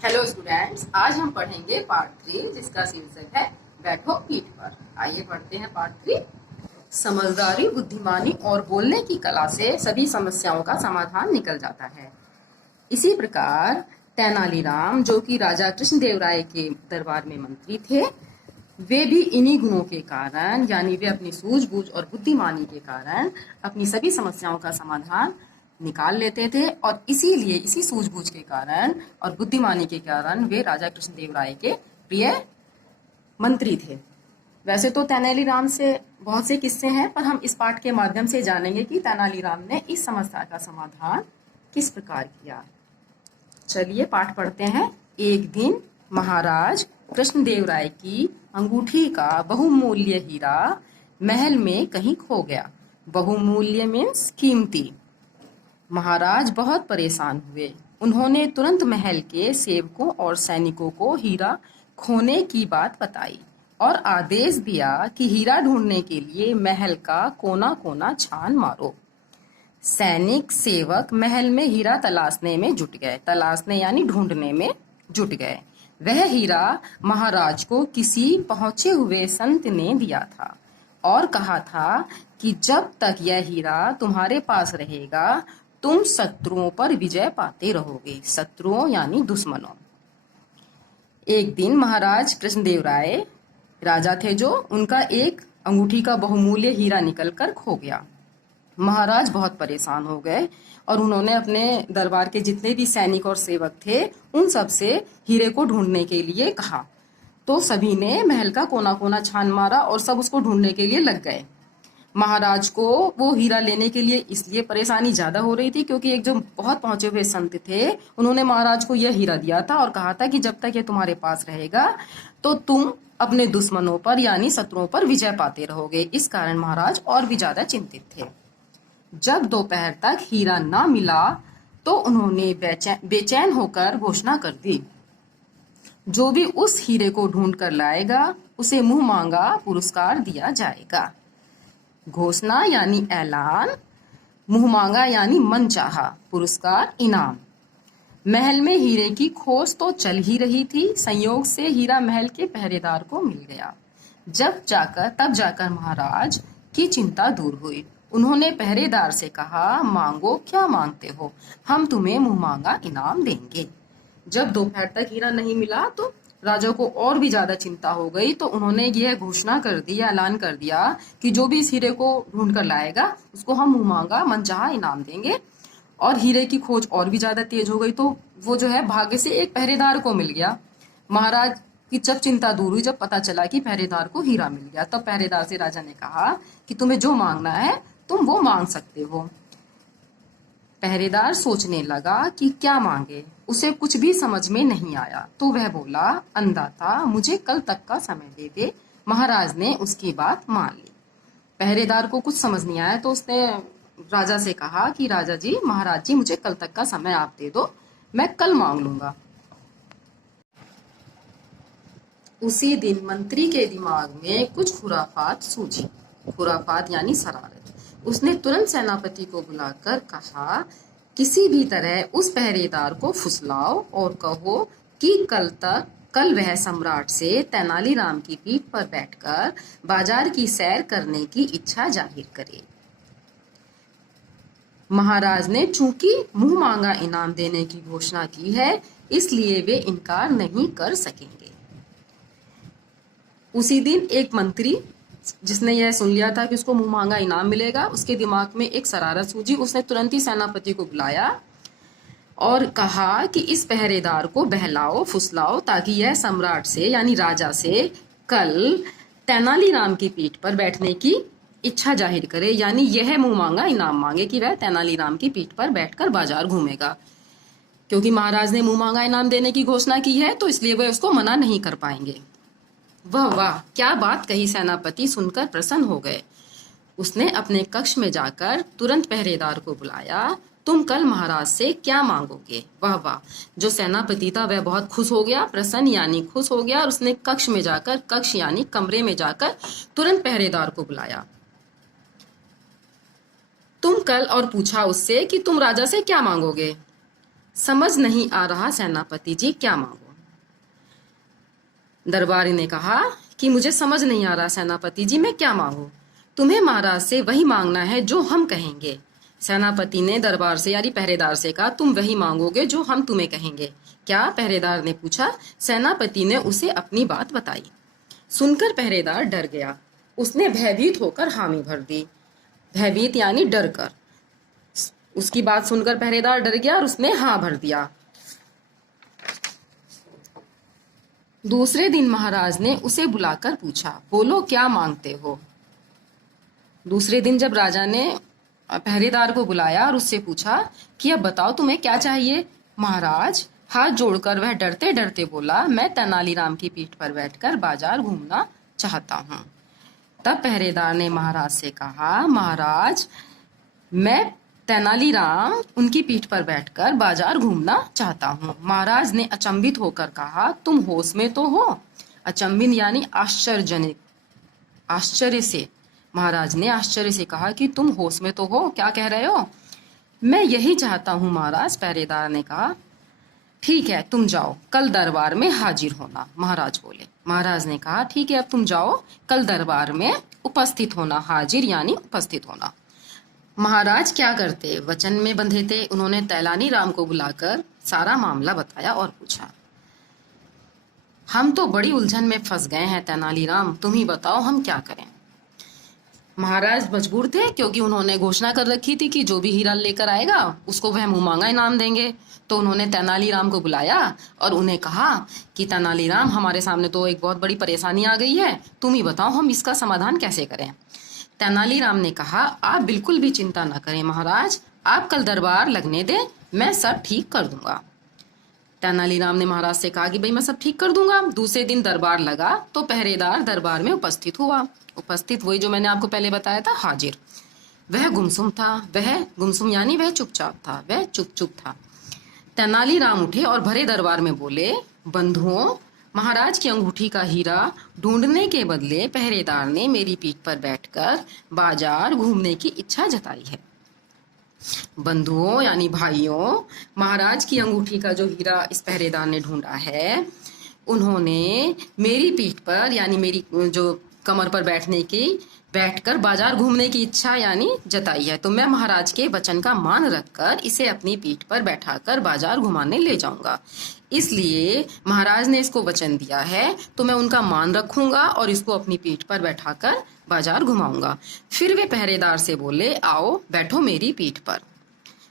Hello students, आज हम पढ़ेंगे पार्ट 3 जिसका शीर्षक है बैठो पीठ पर। आइए पढ़ते हैं पार्ट 3। समझदारी, बुद्धिमानी और बोलने की कला से सभी समस्याओं का समाधान निकल जाता है। इसी प्रकार तेनालीराम, जो कि राजा कृष्णदेवराय के दरबार में मंत्री थे, वे भी इन्हीं गुणों के कारण, यानी वे अपनी सूझबूझ और बुद्धिमानी के कारण अपनी सभी समस्याओं का समाधान निकाल लेते थे। और इसीलिए इसी सूझबूझ के कारण और बुद्धिमानी के कारण वे राजा कृष्णदेवराय के प्रिय मंत्री थे। वैसे तो तेनालीराम से बहुत से किस्से हैं, पर हम इस पाठ के माध्यम से जानेंगे कि तेनालीराम ने इस समस्या का समाधान किस प्रकार किया। चलिए पाठ पढ़ते हैं। एक दिन महाराज कृष्णदेवराय की अंगूठी का बहुमूल्य हीरा महल में कहीं खो गया। बहुमूल्य मीन्स कीमती। महाराज बहुत परेशान हुए। उन्होंने तुरंत महल के सेवकों और सैनिकों को हीरा खोने की बात बताई और आदेश दिया कि हीरा ढूंढने के लिए महल का कोना कोना छान मारो। सैनिक सेवक महल में हीरा तलाशने में जुट गए। तलाशने यानी ढूंढने में जुट गए। वह हीरा महाराज को किसी पहुंचे हुए संत ने दिया था और कहा था कि जब तक यह हीरा तुम्हारे पास रहेगा तुम शत्रुओं पर विजय पाते रहोगे। शत्रुओं यानी दुश्मनों। एक दिन महाराज कृष्णदेवराय राजा थे जो, उनका एक अंगूठी का बहुमूल्य हीरा निकलकर खो गया। महाराज बहुत परेशान हो गए और उन्होंने अपने दरबार के जितने भी सैनिक और सेवक थे उन सब से हीरे को ढूंढने के लिए कहा। तो सभी ने महल का कोना कोना छान मारा और सब उसको ढूंढने के लिए लग गए। महाराज को वो हीरा लेने के लिए इसलिए परेशानी ज्यादा हो रही थी क्योंकि एक जो बहुत पहुंचे हुए संत थे उन्होंने महाराज को यह हीरा दिया था और कहा था कि जब तक ये तुम्हारे पास रहेगा तो तुम अपने दुश्मनों पर यानी शत्रुओं पर विजय पाते रहोगे। इस कारण महाराज और भी ज्यादा चिंतित थे। जब दोपहर तक हीरा ना मिला तो उन्होंने बेचैन होकर घोषणा कर दी, जो भी उस हीरे को ढूंढ कर लाएगा उसे मुंह मांगा पुरस्कार दिया जाएगा। घोषणा यानी ऐलान, मुंह मांगा यानी मन चाहा, पुरस्कार इनाम। महल में हीरे की खोज तो चल ही रही थी। संयोग से हीरा महल के पहरेदार को मिल गया। तब जाकर महाराज की चिंता दूर हुई। उन्होंने पहरेदार से कहा, मांगो, क्या मांगते हो, हम तुम्हें मुंह मांगा इनाम देंगे। जब दोपहर तक हीरा नहीं मिला तो राजा को और भी ज्यादा चिंता हो गई। तो उन्होंने यह घोषणा कर दी, ऐलान कर दिया कि जो भी इस हीरे को ढूंढ कर लाएगा उसको हम मुंह मांगा मनचाहा इनाम देंगे। और हीरे की खोज और भी ज्यादा तेज हो गई तो वो जो है भाग्य से एक पहरेदार को मिल गया। महाराज की जब चिंता दूर हुई, जब पता चला कि पहरेदार को हीरा मिल गया, तब पहरेदार से राजा ने कहा कि तुम्हें जो मांगना है तुम वो मांग सकते हो। पहरेदार सोचने लगा कि क्या मांगे, उसे कुछ भी समझ में नहीं आया। तो वह बोला, अंदाता मुझे कल तक का समय दे दे। महाराज ने उसकी बात मान ली। पहरेदार को कुछ समझ नहीं आया तो उसने राजा से कहा कि राजा जी, महाराज जी, मुझे कल तक का समय आप दे दो, मैं कल मांग लूंगा। उसी दिन मंत्री के दिमाग में कुछ खुराफात सूझी। खुराफात यानी शरारत। उसने तुरंत सेनापति को बुलाकर कहा, किसी भी तरह उस पहरेदार को फुसलाओ और कहो कि कल वह सम्राट से तेनालीराम की पीठ पर बैठकर बाजार की सैर करने की इच्छा जाहिर करे। महाराज ने चूंकि मुंह मांगा इनाम देने की घोषणा की है इसलिए वे इनकार नहीं कर सकेंगे। उसी दिन एक मंत्री जिसने यह सुन लिया था कि उसको मुंह मांगा इनाम मिलेगा, उसके दिमाग में एक शरारत सूझी। उसने तुरंत ही सेनापति को बुलाया और कहा कि इस पहरेदार को बहलाओ, फुसलाओ, ताकि यह सम्राट से यानी राजा से कल तेनालीराम की पीठ पर बैठने की इच्छा जाहिर करे, यानी यह मुंह मांगा इनाम मांगे कि वह तेनालीराम की पीठ पर बैठकर बाजार घूमेगा। क्योंकि महाराज ने मुंह मांगा इनाम देने की घोषणा की है तो इसलिए वह उसको मना नहीं कर पाएंगे। वाह वाह, क्या बात कही। सेनापति सुनकर प्रसन्न हो गए। उसने अपने कक्ष में जाकर तुरंत पहरेदार को बुलाया, तुम कल महाराज से क्या मांगोगे। वाह वाह, जो सेनापति था वह बहुत खुश हो गया, प्रसन्न यानी खुश हो गया, और उसने कक्ष में जाकर, कक्ष यानी कमरे में जाकर तुरंत पहरेदार को बुलाया तुम कल, और पूछा उससे कि तुम राजा से क्या मांगोगे। समझ नहीं आ रहा सेनापति जी, क्या मांगो। दरबारी ने कहा कि मुझे समझ नहीं आ रहा सेनापति जी, मैं क्या मांगू। तुम्हें महाराज से वही मांगना है जो हम कहेंगे। सेनापति ने दरबार से यानी पहरेदार से कहा, तुम वही मांगोगे जो हम तुम्हें कहेंगे। क्या? पहरेदार ने पूछा। सेनापति ने उसे अपनी बात बताई। सुनकर पहरेदार डर गया। उसने भयभीत होकर हामी भर दी। भयभीत यानी डर कर। उसकी बात सुनकर पहरेदार डर गया और उसने हाँ भर दिया। दूसरे दिन महाराज ने उसे बुलाकर पूछा, बोलो क्या मांगते हो। दूसरे दिन जब राजा ने पहरेदार को बुलाया और उससे पूछा कि अब बताओ तुम्हें क्या चाहिए। महाराज हाथ जोड़कर वह डरते डरते बोला, मैं तेनालीराम की पीठ पर बैठकर बाजार घूमना चाहता हूँ। तब पहरेदार ने महाराज से कहा, महाराज मैं तेनालीराम उनकी पीठ पर बैठकर बाजार घूमना चाहता हूँ। महाराज ने अचंभित होकर कहा, तुम होश में तो हो। अचंभित यानी आश्चर्यजनक, आश्चर्य से। महाराज ने आश्चर्य से कहा कि तुम होश में तो हो, क्या कह रहे हो। मैं यही चाहता हूँ महाराज। पहरेदार ने कहा, ठीक है तुम जाओ, कल दरबार में हाजिर होना। महाराज बोले। महाराज ने कहा, ठीक है अब तुम जाओ, कल दरबार में उपस्थित होना। हाजिर यानी उपस्थित होना। महाराज क्या करते, वचन में बंधे थे। उन्होंने तेनालीराम को बुलाकर सारा मामला बताया और पूछा, हम तो बड़ी उलझन में फंस गए हैं तेनालीराम, तुम ही बताओ हम क्या करें। महाराज मजबूर थे क्योंकि उन्होंने घोषणा कर रखी थी कि जो भी हीरा लेकर आएगा उसको वह मुंह मांगा इनाम देंगे। तो उन्होंने तेनालीराम को बुलाया और उन्हें कहा कि तेनालीराम हमारे सामने तो एक बहुत बड़ी परेशानी आ गई है, तुम ही बताओ हम इसका समाधान कैसे करें। तेनालीराम ने कहा, आप बिल्कुल भी चिंता न करें महाराज, आप कल दरबार लगने दें, मैं सब ठीक कर दूंगा। तेनालीराम ने महाराज से कहा कि भाई मैं सब ठीक कर दूंगा। दूसरे दिन दरबार लगा तो पहरेदार दरबार में उपस्थित हुआ। उपस्थित वही जो मैंने आपको पहले बताया था, हाजिर। वह गुमसुम था। वह गुमसुम यानी वह चुपचाप था, वह चुप चुप था। तेनालीराम उठे और भरे दरबार में बोले, बंधुओं, महाराज की अंगूठी का हीरा ढूंढने के बदले पहरेदार ने मेरी पीठ पर बैठकर बाजार घूमने की इच्छा जताई है। बंधुओं यानी भाइयों, महाराज की अंगूठी का जो हीरा इस पहरेदार ने ढूंढा है, उन्होंने मेरी पीठ पर यानी मेरी जो कमर पर बैठकर बाजार घूमने की इच्छा यानी जताई है। तो मैं महाराज के वचन का मान रखकर इसे अपनी पीठ पर बैठाकर बाजार घुमाने ले जाऊंगा। इसलिए महाराज ने इसको वचन दिया है तो मैं उनका मान रखूंगा और इसको अपनी पीठ पर बैठाकर बाजार घुमाऊंगा। फिर वे पहरेदार से बोले, आओ बैठो मेरी पीठ पर।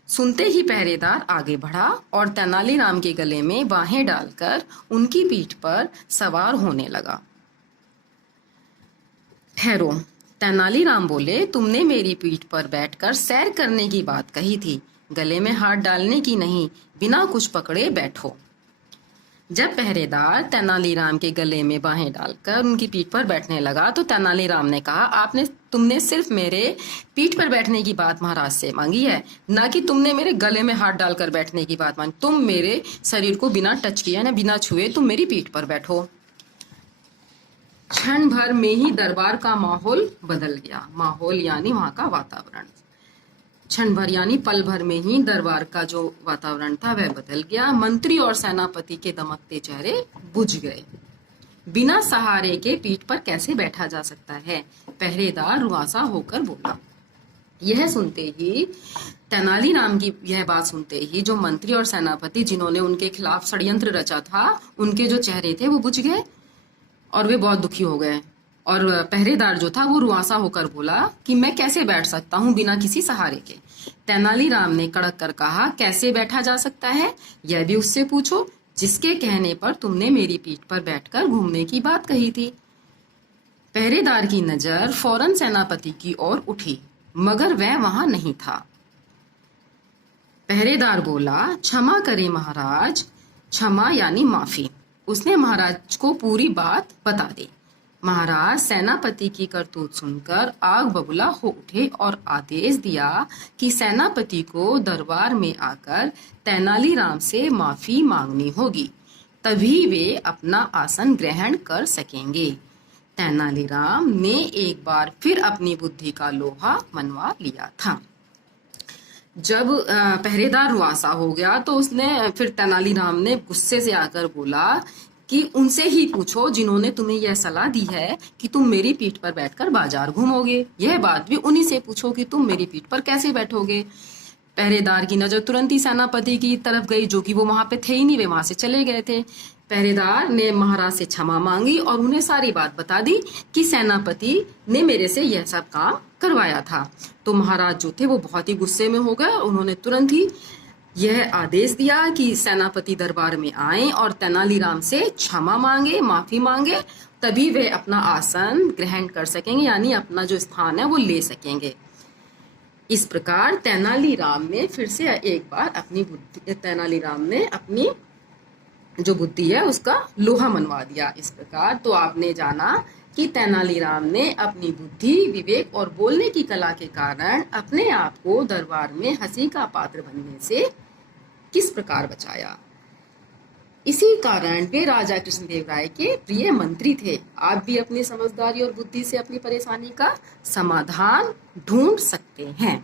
सुनते ही पहरेदार आगे बढ़ा और तेनालीराम के गले में बाहें डालकर उनकी पीठ पर सवार होने लगा। ठहरो, तेनालीराम बोले, तुमने मेरी पीठ पर बैठकर सैर करने की बात कही थी, गले में हाथ डालने की नहीं, बिना कुछ पकड़े बैठो। जब पहरेदार तेनालीराम के गले में बाहें डालकर उनकी पीठ पर बैठने लगा तो तेनालीराम ने कहा, तुमने सिर्फ मेरे पीठ पर बैठने की बात महाराज से मांगी है, ना कि तुमने मेरे गले में हाथ डालकर बैठने की बात मांगी। तुम मेरे शरीर को बिना टच किए ना बिना छुए तुम मेरी पीठ पर बैठो। क्षण भर में ही दरबार का माहौल बदल गया। माहौल यानी वहां का वातावरण। क्षण भर यानी पल भर में ही दरबार का जो वातावरण था वह बदल गया। मंत्री और सेनापति के दमकते चेहरे बुझ गए। बिना सहारे के पीठ पर कैसे बैठा जा सकता है, पहरेदार रुआसा होकर बोला। यह सुनते ही तेनालीराम की यह बात सुनते ही जो मंत्री और सेनापति जिन्होंने उनके खिलाफ षड्यंत्र रचा था, उनके जो चेहरे थे वो बुझ गए और वे बहुत दुखी हो गए। और पहरेदार जो था वो रुआसा होकर बोला कि मैं कैसे बैठ सकता हूँ बिना किसी सहारे के। तेनालीराम ने कड़क कर कहा, कैसे बैठा जा सकता है यह भी उससे पूछो जिसके कहने पर तुमने मेरी पीठ पर बैठकर घूमने की बात कही थी। पहरेदार की नजर फौरन सेनापति की ओर उठी, मगर वह वहां नहीं था। पहरेदार बोला, क्षमा करें महाराज। क्षमा यानी माफी। उसने महाराज को पूरी बात बता दी। महाराज सेनापति की करतूत सुनकर आग बबूला हो उठे और आदेश दिया कि सेनापति को दरबार में आकर तेनालीराम से माफी मांगनी होगी, तभी वे अपना आसन ग्रहण कर सकेंगे। तेनालीराम ने एक बार फिर अपनी बुद्धि का लोहा मनवा लिया था। जब पहरेदार रुआसा हो गया तो उसने फिर तेनालीराम ने गुस्से से आकर बोला कि उनसे ही पूछो जिन्होंने तुम्हें यह सलाह दी है कि तुम मेरी पीठ पर बैठकर बाजार घूमोगे। यह बात भी उन्हीं से पूछो कि तुम मेरी पीठ पर कैसे बैठोगे। पहरेदार की नजर तुरंत ही सेनापति की तरफ गई, जो कि वो वहां पे थे ही नहीं, वे वहां से चले गए थे। पहरेदार ने महाराज से क्षमा मांगी और उन्हें सारी बात बता दी कि सेनापति ने मेरे से यह सब काम करवाया था। तो महाराज जो थे वो बहुत ही गुस्से में हो गए। उन्होंने तुरंत ही यह आदेश दिया कि सेनापति दरबार में आए और तेनालीराम से क्षमा मांगे, माफी मांगे, तभी वे अपना आसन ग्रहण कर सकेंगे, यानी अपना जो स्थान है वो ले सकेंगे। इस प्रकार तेनालीराम ने फिर से एक बार तेनालीराम ने अपनी जो बुद्धि है उसका लोहा मनवा दिया। इस प्रकार तो आपने जाना कि तेनालीराम ने अपनी बुद्धि, विवेक और बोलने की कला के कारण अपने आप को दरबार में हंसी का पात्र बनने से किस प्रकार बचाया। इसी कारण वे राजा कृष्णदेव राय के प्रिय मंत्री थे। आप भी अपनी समझदारी और बुद्धि से अपनी परेशानी का समाधान ढूंढ सकते हैं।